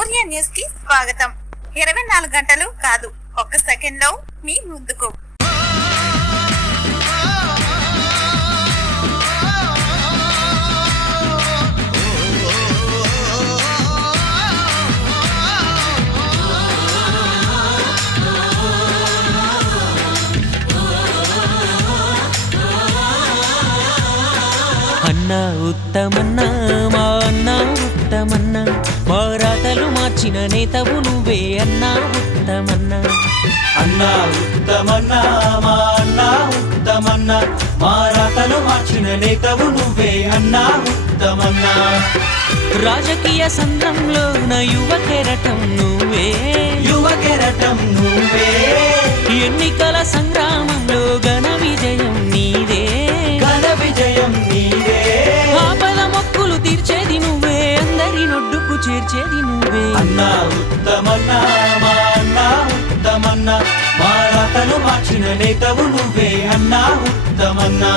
Orion న్యూస్కి స్వాగతం. ఇరవై నాలుగు గంటలు కాదు ఒక్క సెకండ్లో మీ ముందుకు. అన్న ఉత్తమన్నా మా అన్న ఉత్తమన్న. మా రాతలు మార్చిన నేతవు నువ్వే అన్న ఉత్తమన్న. అన్నా ఉత్తమన్నా మా అన్నా ఉత్తమన్నా. మా రాతలు మార్చిన నేతవు నువ్వే అన్నా ఉత్తమన్నా. రాజకీయ సంద్రంలో నా యువ కెరటం నువ్వే. యువ కెరటం నువ్వే. ఎన్నికల సంగ్రామంలో చేర్చేది నువ్వే. అన్నా ఉత్తమన్నా మా అన్నా ఉత్తమన్నా మా రాతను మార్చిన నేతవు నువ్వే. అన్నా ఉత్తమన్నా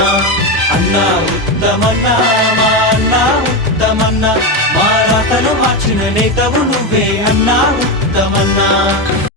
అన్నా ఉత్తమన్నా మా అన్నా ఉత్తమన్నా మా రాతను మార్చిన నేతవు నువ్వే. అన్నా ఉత్తమన్నా.